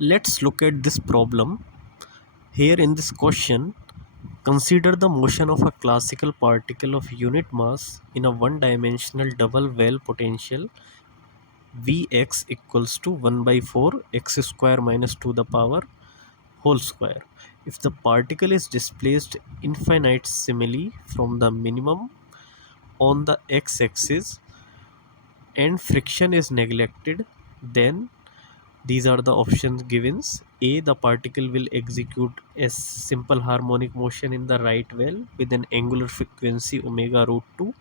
Let's look at this problem. Here in this question, consider the motion of a classical particle of unit mass in a one-dimensional double well potential Vx equals to 1 by 4 x square minus 2 the power whole square. If the particle is displaced infinitesimally from the minimum on the x-axis and friction is neglected, then these are the options given. A. The particle will execute a simple harmonic motion in the right well with an angular frequency omega root 2.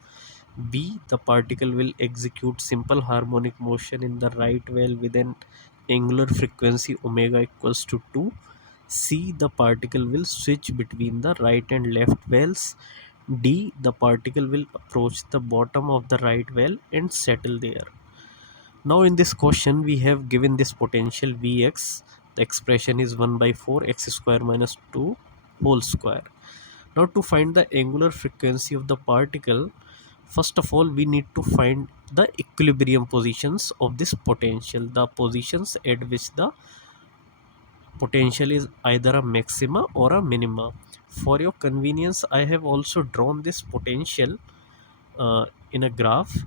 B. The particle will execute simple harmonic motion in the right well with an angular frequency omega equals to 2. C. The particle will switch between the right and left wells. D. The particle will approach the bottom of the right well and settle there. Now in this question we have given this potential Vx. The expression is 1 by 4 x square minus 2 whole square. Now to find the angular frequency of the particle, first of all we need to find the equilibrium positions of this potential, the positions at which the potential is either a maxima or a minima. For your convenience, I have also drawn this potential in a graph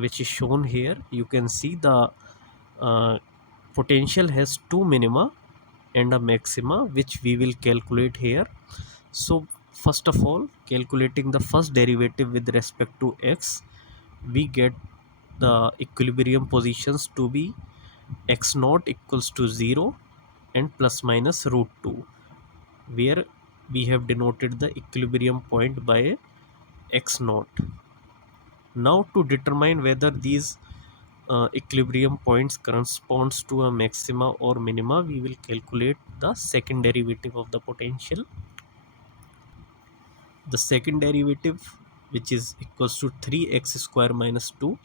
which is shown here. You can see the potential has two minima and a maxima which we will calculate here. So first of all, calculating the first derivative with respect to x, we get the equilibrium positions to be x naught equals to 0 and plus minus root 2, where we have denoted the equilibrium point by x naught. Now to determine whether these equilibrium points corresponds to a maxima or minima, we will calculate the second derivative of the potential. The second derivative, which is equals to 3x square minus 2.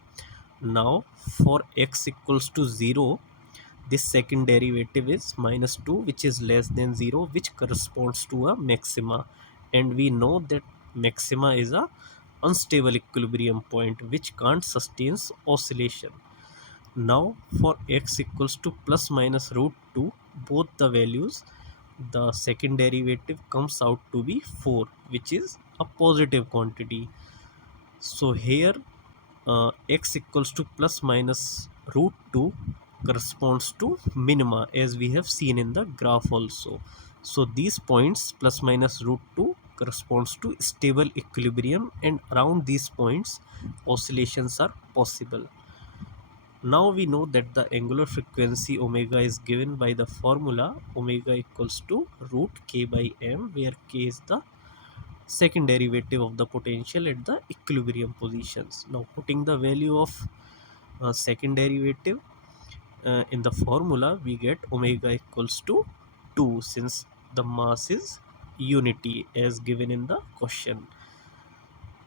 Now for x equals to 0, this second derivative is minus 2, which is less than 0, which corresponds to a maxima, and we know that maxima is a unstable equilibrium point which can't sustain oscillation. Now for x equals to plus minus root 2, both the values, the second derivative comes out to be 4, which is a positive quantity. So here x equals to plus minus root 2 corresponds to minima, as we have seen in the graph also. So these points plus minus root 2 corresponds to stable equilibrium, and around these points oscillations are possible. Now we know that the angular frequency omega is given by the formula omega equals to root k by m, where k is the second derivative of the potential at the equilibrium positions. Now putting the value of second derivative in the formula, we get omega equals to 2, since the mass is unity as given in the question.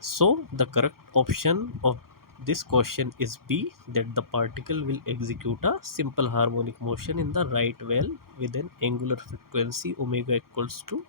So the correct option of this question is B, that the particle will execute a simple harmonic motion in the right well with an angular frequency omega equals to